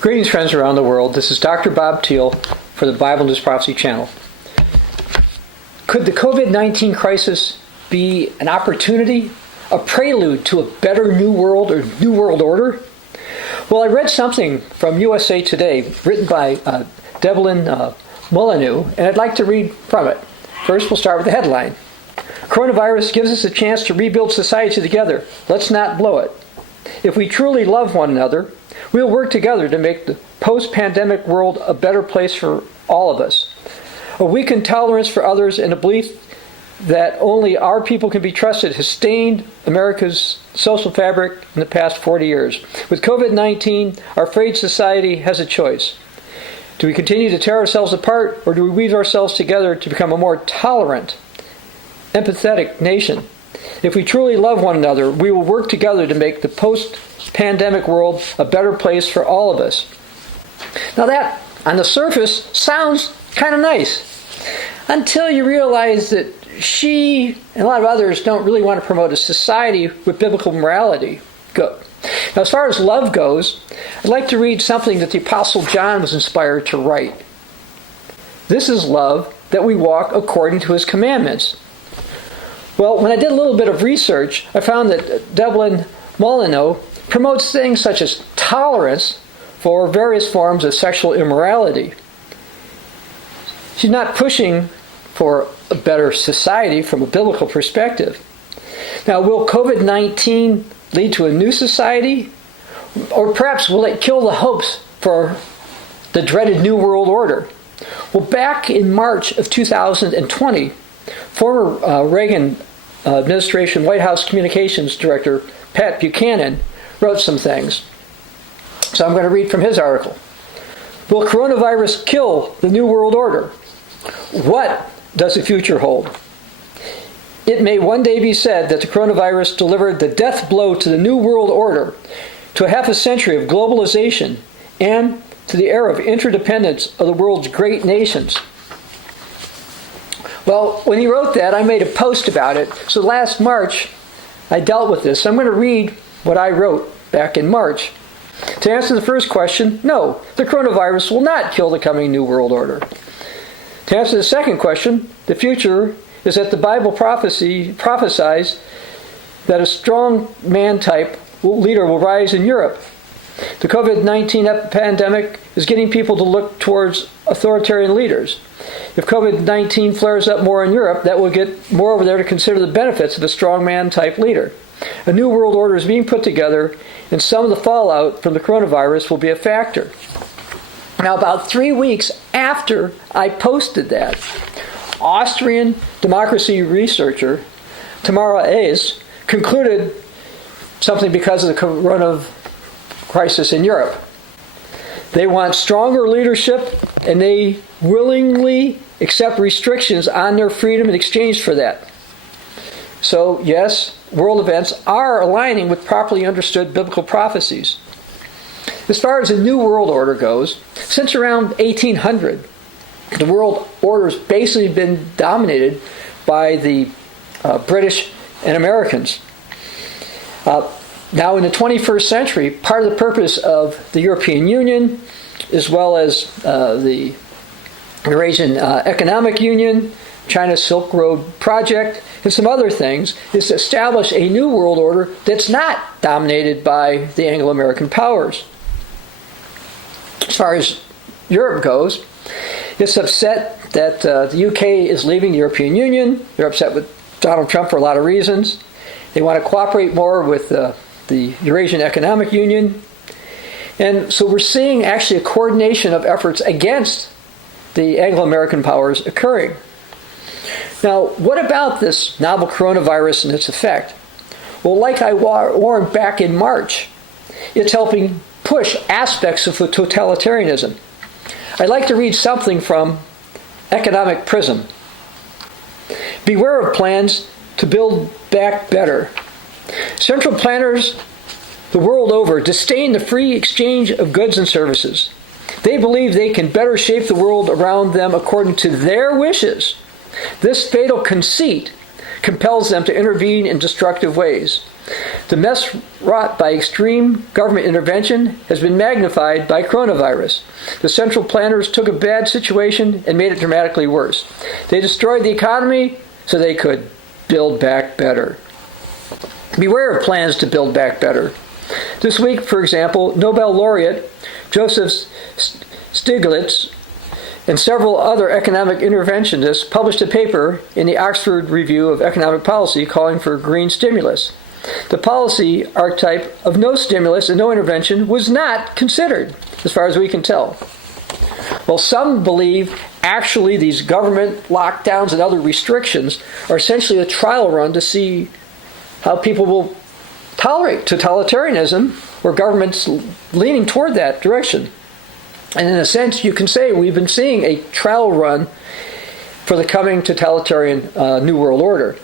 Greetings, friends around the world. This is Dr. Bob Thiel for the Bible News Prophecy channel. Could the COVID-19 crisis be an opportunity, a prelude to a better new world or new world order? Well, I read something from USA Today written by Devlin Molyneux, and I'd like to read from it. First, we'll start with the headline. Coronavirus gives us a chance to rebuild society together. Let's not blow it. If we truly love one another, we'll work together to make the post-pandemic world a better place for all of us. A weakened tolerance for others and a belief that only our people can be trusted has stained America's social fabric in the past 40 years. With COVID-19, our frayed society has a choice. Do we continue to tear ourselves apart, or do we weave ourselves together to become a more tolerant, empathetic nation? If we truly love one another, we will work together to make the post-pandemic world a better place for all of us. Now that, on the surface, sounds kind of nice, until you realize that she and a lot of others don't really want to promote a society with biblical morality. Good. Now, as far as love goes, I'd like to read something that the Apostle John was inspired to write. This is love, that we walk according to his commandments. Well, when I did a little bit of research, I found that Devlin Molyneux promotes things such as tolerance for various forms of sexual immorality. She's not pushing for a better society from a biblical perspective. Now, will COVID-19 lead to a new society? Or perhaps will it kill the hopes for the dreaded New World Order? Well, back in March of 2020, former Reagan administration White House Communications Director Pat Buchanan wrote some things. So I'm going to read from his article. Will coronavirus kill the New World Order? What does the future hold? It may one day be said that the coronavirus delivered the death blow to the New World Order, to a half a century of globalization, and to the era of interdependence of the world's great nations. Well, when he wrote that, I made a post about it. So last March, I dealt with this. So I'm going to read what I wrote back in March. To answer the first question, no, the coronavirus will not kill the coming New World Order. To answer the second question, the future is that the Bible prophesies that a strong man-type leader will rise in Europe. The COVID-19 pandemic is getting people to look towards authoritarian leaders. If COVID-19 flares up more in Europe, that will get more over there to consider the benefits of a strongman type leader. A new world order is being put together, and some of the fallout from the coronavirus will be a factor. Now, about 3 weeks after I posted that, Austrian democracy researcher Tamara Aes concluded something because of the corona crisis in Europe. They want stronger leadership, and they willingly accept restrictions on their freedom in exchange for that. So, yes, world events are aligning with properly understood biblical prophecies. As far as the New World Order goes, since around 1800, the world order has basically been dominated by the British and Americans. Now in the 21st century, part of the purpose of the European Union, as well as the Eurasian Economic Union, China's Silk Road Project, and some other things, is to establish a new world order that's not dominated by the Anglo-American powers. As far as Europe goes, it's upset that the UK is leaving the European Union. They're upset with Donald Trump for a lot of reasons. They want to cooperate more with the Eurasian Economic Union. And so we're seeing actually a coordination of efforts against the Anglo-American powers occurring. Now, what about this novel coronavirus and its effect? Well, like I warned back in March, it's helping push aspects of totalitarianism. I'd like to read something from Economic Prism. Beware of plans to build back better. Central planners the world over disdain the free exchange of goods and services. They believe they can better shape the world around them according to their wishes. This fatal conceit compels them to intervene in destructive ways. The mess wrought by extreme government intervention has been magnified by coronavirus. The central planners took a bad situation and made it dramatically worse. They destroyed the economy so they could build back better. Beware of plans to build back better. This week, for example, Nobel laureate Joseph Stiglitz and several other economic interventionists published a paper in the Oxford Review of Economic Policy calling for green stimulus. The policy archetype of no stimulus and no intervention was not considered, as far as we can tell. Well, some believe actually these government lockdowns and other restrictions are essentially a trial run to see how people will tolerate totalitarianism, where government's leaning toward that direction. And in a sense, you can say we've been seeing a trial run for the coming totalitarian New World Order.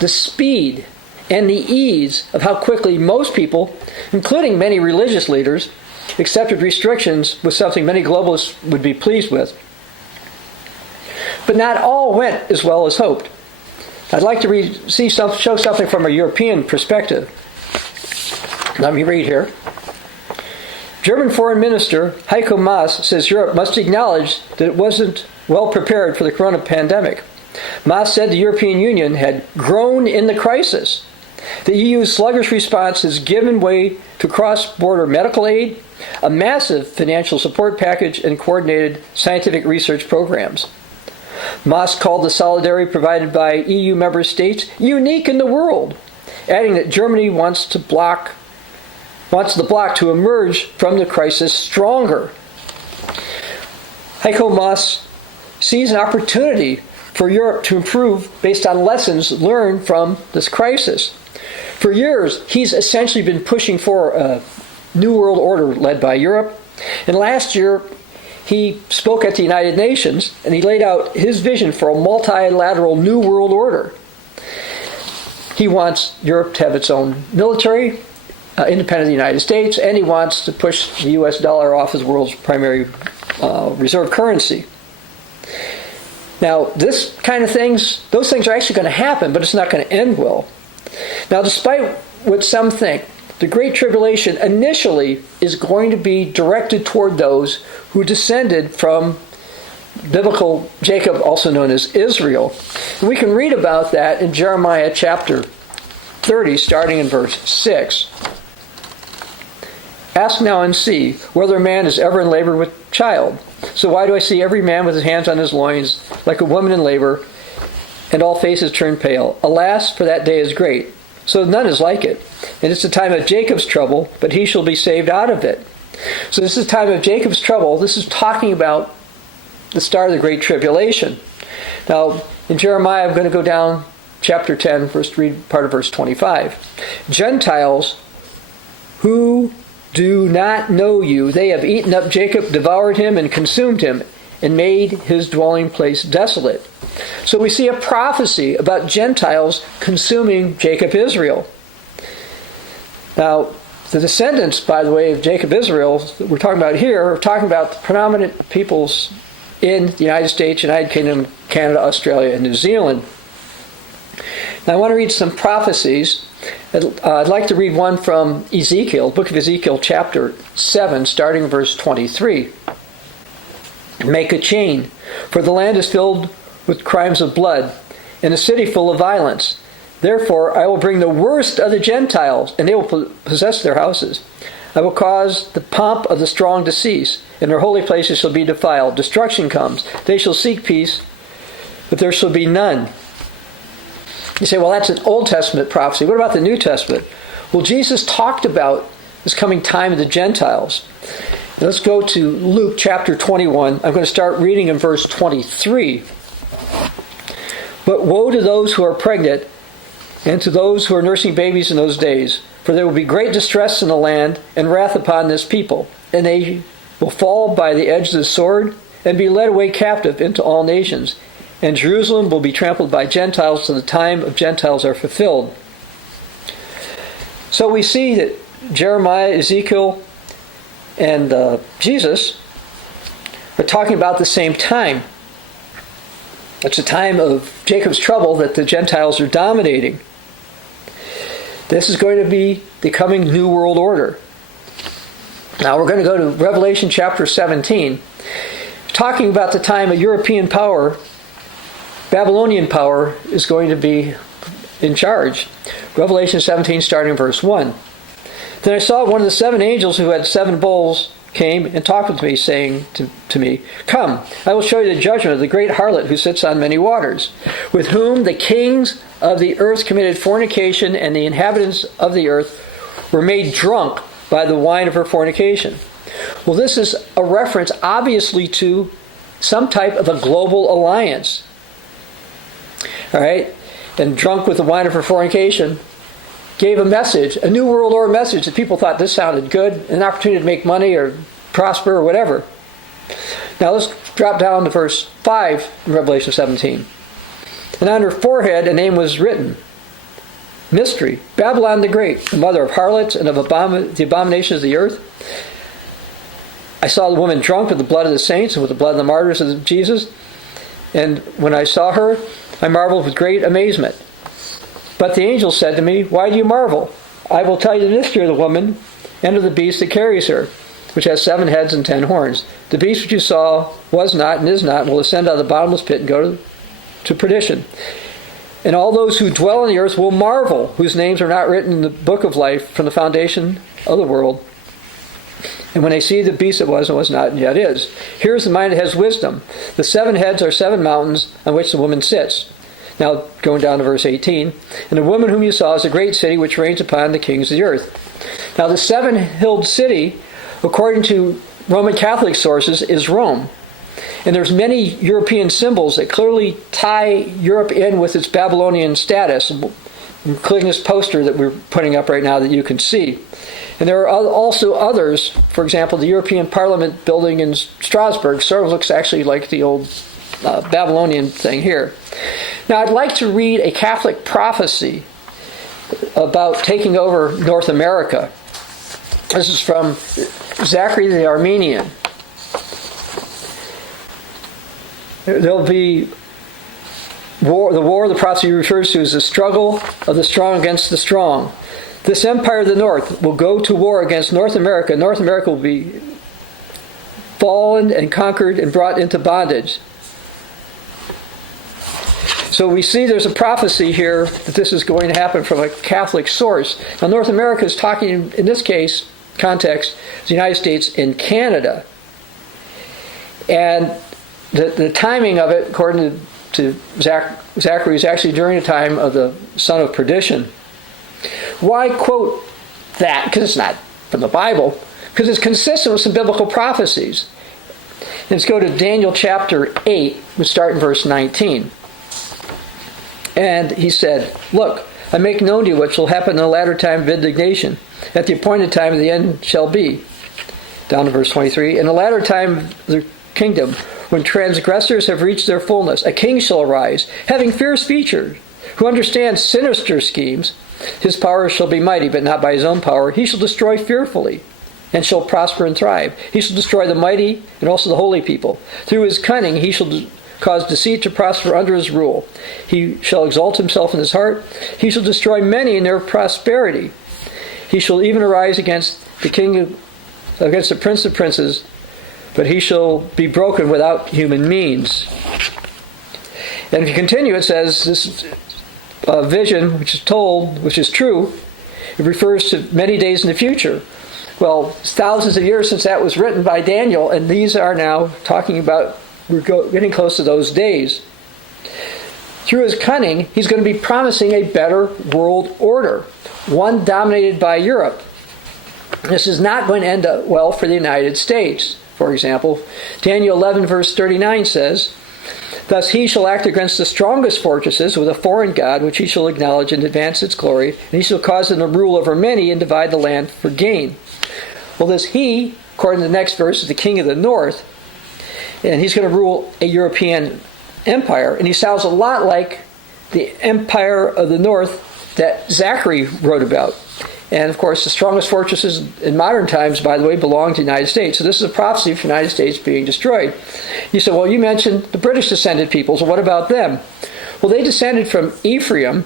The speed and the ease of how quickly most people, including many religious leaders, accepted restrictions was something many globalists would be pleased with. But not all went as well as hoped. I'd like to show something from a European perspective. Let me read here. German Foreign Minister Heiko Maas says Europe must acknowledge that it wasn't well prepared for the corona pandemic. Maas said the European Union had grown in the crisis. The EU's sluggish response has given way to cross-border medical aid, a massive financial support package, and coordinated scientific research programs. Maas called the solidarity provided by EU member states unique in the world, adding that Germany wants the bloc to emerge from the crisis stronger. Heiko Maas sees an opportunity for Europe to improve based on lessons learned from this crisis. For years, he's essentially been pushing for a new world order led by Europe. And last year, he spoke at the United Nations, and he laid out his vision for a multilateral new world order. He wants Europe to have its own military, independent of the United States, and he wants to push the U.S. dollar off as the world's primary reserve currency. Now, those things are actually going to happen, but it's not going to end well. Now, despite what some think, the Great Tribulation initially is going to be directed toward those who descended from biblical Jacob, also known as Israel. And we can read about that in Jeremiah chapter 30, starting in verse 6. Ask now and see whether a man is ever in labor with child. So why do I see every man with his hands on his loins, like a woman in labor, and all faces turn pale? Alas, for that day is great. So none is like it. And it's the time of Jacob's trouble, but he shall be saved out of it. So this is the time of Jacob's trouble. This is talking about the start of the Great Tribulation. Now, in Jeremiah, I'm going to go down chapter 10, read part of verse 25. Gentiles who do not know you, they have eaten up Jacob, devoured him, and consumed him, and made his dwelling place desolate. So we see a prophecy about Gentiles consuming Jacob Israel. Now, the descendants, by the way, of Jacob Israel, that we're talking about here, are talking about the predominant peoples in the United States, United Kingdom, Canada, Australia, and New Zealand. Now, I want to read some prophecies. I'd like to read one from Ezekiel, book of Ezekiel, chapter 7, starting verse 23. Make a chain, for the land is filled with crimes of blood, and a city full of violence. Therefore, I will bring the worst of the Gentiles, and they will possess their houses. I will cause the pomp of the strong to cease, and their holy places shall be defiled. Destruction comes. They shall seek peace, but there shall be none. You say, well, that's an Old Testament prophecy. What about the New Testament? Well, Jesus talked about this coming time of the Gentiles. Let's go to Luke chapter 21. I'm going to start reading in verse 23. But woe to those who are pregnant and to those who are nursing babies in those days, for there will be great distress in the land and wrath upon this people, and they will fall by the edge of the sword and be led away captive into all nations. And Jerusalem will be trampled by Gentiles till the time of Gentiles are fulfilled. So we see that Jeremiah, Ezekiel, and Jesus are talking about the same time. It's a time of Jacob's trouble that the Gentiles are dominating. This is going to be the coming New World Order. Now we're going to go to Revelation chapter 17, talking about the time a European power, Babylonian power, is going to be in charge. Revelation 17, starting in verse 1. Then I saw one of the 7 angels who had 7 bowls came and talked with me, saying to me, "Come, I will show you the judgment of the great harlot who sits on many waters, with whom the kings of the earth committed fornication, and the inhabitants of the earth were made drunk by the wine of her fornication." Well, this is a reference obviously to some type of a global alliance. All right? And drunk with the wine of her fornication gave a message, a New World Order message that people thought this sounded good, an opportunity to make money or prosper or whatever. Now let's drop down to verse 5 in Revelation 17. And on her forehead a name was written, Mystery, Babylon the Great, the mother of harlots and of the abominations of the earth. I saw the woman drunk with the blood of the saints and with the blood of the martyrs of Jesus. And when I saw her, I marveled with great amazement. But the angel said to me, "Why do you marvel? I will tell you the mystery of the woman and of the beast that carries her, which has 7 heads and 10 horns. The beast which you saw was not and is not, and will ascend out of the bottomless pit and go to perdition. And all those who dwell on the earth will marvel, whose names are not written in the book of life from the foundation of the world. And when they see the beast that was and was not and yet is. Here is the mind that has wisdom. The 7 heads are 7 mountains on which the woman sits." Now, going down to verse 18. "And the woman whom you saw is a great city which reigns upon the kings of the earth." Now, the 7-hilled city, according to Roman Catholic sources, is Rome. And there's many European symbols that clearly tie Europe in with its Babylonian status, including this poster that we're putting up right now that you can see. And there are also others. For example, the European Parliament building in Strasbourg sort of looks actually like the old Babylonian thing here. Now, I'd like to read a Catholic prophecy about taking over North America. This is from Zachary the Armenian. There'll be war. The war the prophecy refers to is the struggle of the strong against the strong. This empire of the north will go to war against North America. North America will be fallen and conquered and brought into bondage. So we see there's a prophecy here that this is going to happen from a Catholic source. Now, North America is talking, in this case, context, the United States and Canada. And the timing of it, according to Zachary, is actually during the time of the son of perdition. Why quote that? Because it's not from the Bible. Because it's consistent with some biblical prophecies. Let's go to Daniel chapter 8. We'll start in verse 19. "And he said, Look, I make known to you what shall happen in the latter time of indignation. At the appointed time of the end shall be." Down to verse 23. "In the latter time of the kingdom, when transgressors have reached their fullness, a king shall arise, having fierce features, who understands sinister schemes. His power shall be mighty, but not by his own power. He shall destroy fearfully, and shall prosper and thrive. He shall destroy the mighty and also the holy people. Through his cunning he shall cause deceit to prosper under his rule. He shall exalt himself in his heart. He shall destroy many in their prosperity. He shall even arise against against the prince of princes, but he shall be broken without human means." And if you continue, it says this vision, which is told, which is true, it refers to many days in the future. Well, it's thousands of years since that was written by Daniel, and these are now talking about we're getting close to those days. Through his cunning, he's going to be promising a better world order, one dominated by Europe. This is not going to end up well for the United States. For example, Daniel 11 verse 39 says, "Thus he shall act against the strongest fortresses with a foreign god, which he shall acknowledge and advance its glory, and he shall cause them to rule over many and divide the land for gain." Well, this he, according to the next verse, is the king of the north, and he's going to rule a European empire, and he sounds a lot like the empire of the north that Zachary wrote about. And of course, the strongest fortresses in modern times, by the way, belong to the United States. So this is a prophecy of the United States being destroyed. You said, well, you mentioned the British descended peoples. Well, what about them? Well, they descended from Ephraim.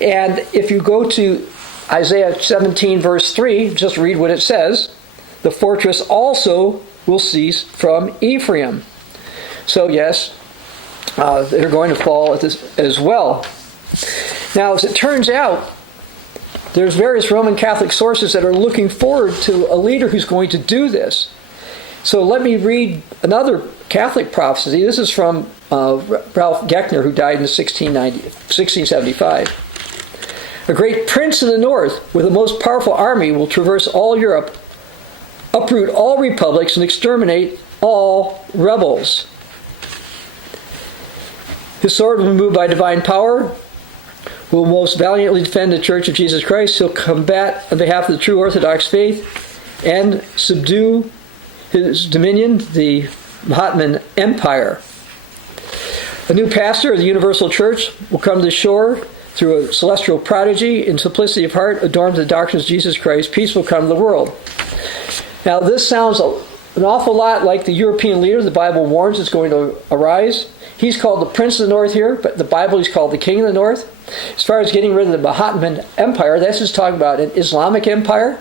And if you go to Isaiah 17 verse 3, just read what it says. The fortress also will cease from Ephraim. So yes, they're going to fall as well. Now, as it turns out, there's various Roman Catholic sources that are looking forward to a leader who's going to do this. So let me read another Catholic prophecy. This is from Ralph Geckner, who died in 1675. A great prince of the north with a most powerful army will traverse all Europe, uproot all republics, and exterminate all rebels. His sword will be moved by divine power, will most valiantly defend the Church of Jesus Christ. He'll combat on behalf of the true Orthodox faith and subdue his dominion, the Mahatman Empire. A new pastor of the Universal Church will come to the shore through a celestial prodigy in simplicity of heart, adorned with the doctrines of Jesus Christ. Peace will come to the world. Now, this sounds an awful lot like the European leader the Bible warns is going to arise. He's called the Prince of the North here, but the Bible he's called the King of the North. As far as getting rid of the Mahatman Empire, this is talking about an Islamic empire.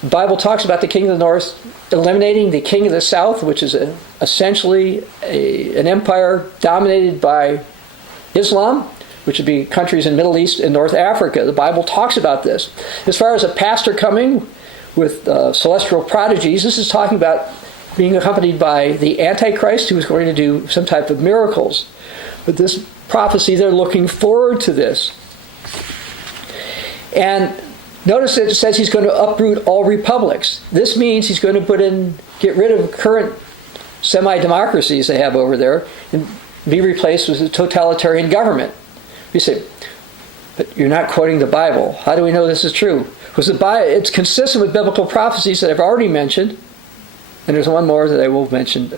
The Bible talks about the King of the North eliminating the King of the South, which is essentially an empire dominated by Islam, which would be countries in Middle East and North Africa. The Bible talks about this. As far as a pastor coming with celestial prodigies, this is talking about being accompanied by the Antichrist, who is going to do some type of miracles. But this prophecy, they're looking forward to this. And notice that it says he's going to uproot all republics. This means he's going to get rid of current semi-democracies they have over there and be replaced with a totalitarian government. You say, but you're not quoting the Bible. How do we know this is true? Because it's consistent with biblical prophecies that I've already mentioned. And there's one more that I will mention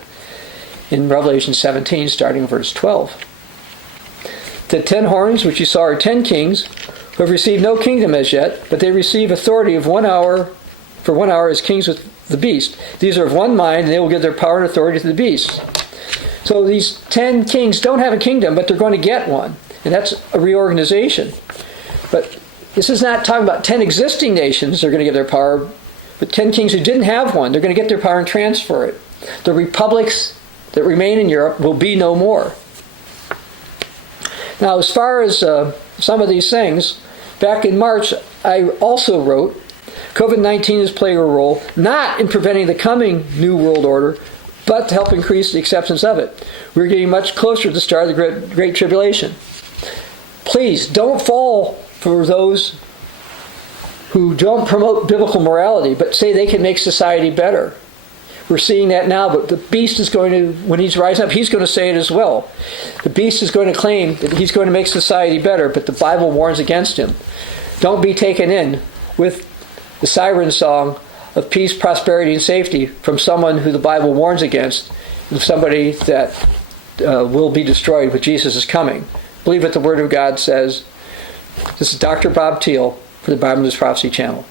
in Revelation 17, starting in verse 12. The 10 horns which you saw are 10 kings who have received no kingdom as yet, but they receive authority of 1 hour, for 1 hour as kings with the beast. These are of one mind, and they will give their power and authority to the beast. So these 10 kings don't have a kingdom, but they're going to get one. And that's a reorganization. But this is not talking about 10 existing nations that are going to get their power, but 10 kings who didn't have one. They're going to get their power and transfer it. The republics that remain in Europe will be no more. Now, as far as some of these things, back in March, I also wrote, COVID-19 is playing a role not in preventing the coming New World Order, but to help increase the acceptance of it. We're getting much closer to the start of the Great Tribulation. Please, don't fall for those who don't promote biblical morality, but say they can make society better. We're seeing that now, but the beast is going to, when he's rising up, he's going to say it as well. The beast is going to claim that he's going to make society better, but the Bible warns against him. Don't be taken in with the siren song of peace, prosperity, and safety from someone who the Bible warns against, and somebody that will be destroyed when Jesus is coming. Believe what the Word of God says. This is Dr. Bob Thiel for the Bible News Prophecy Channel.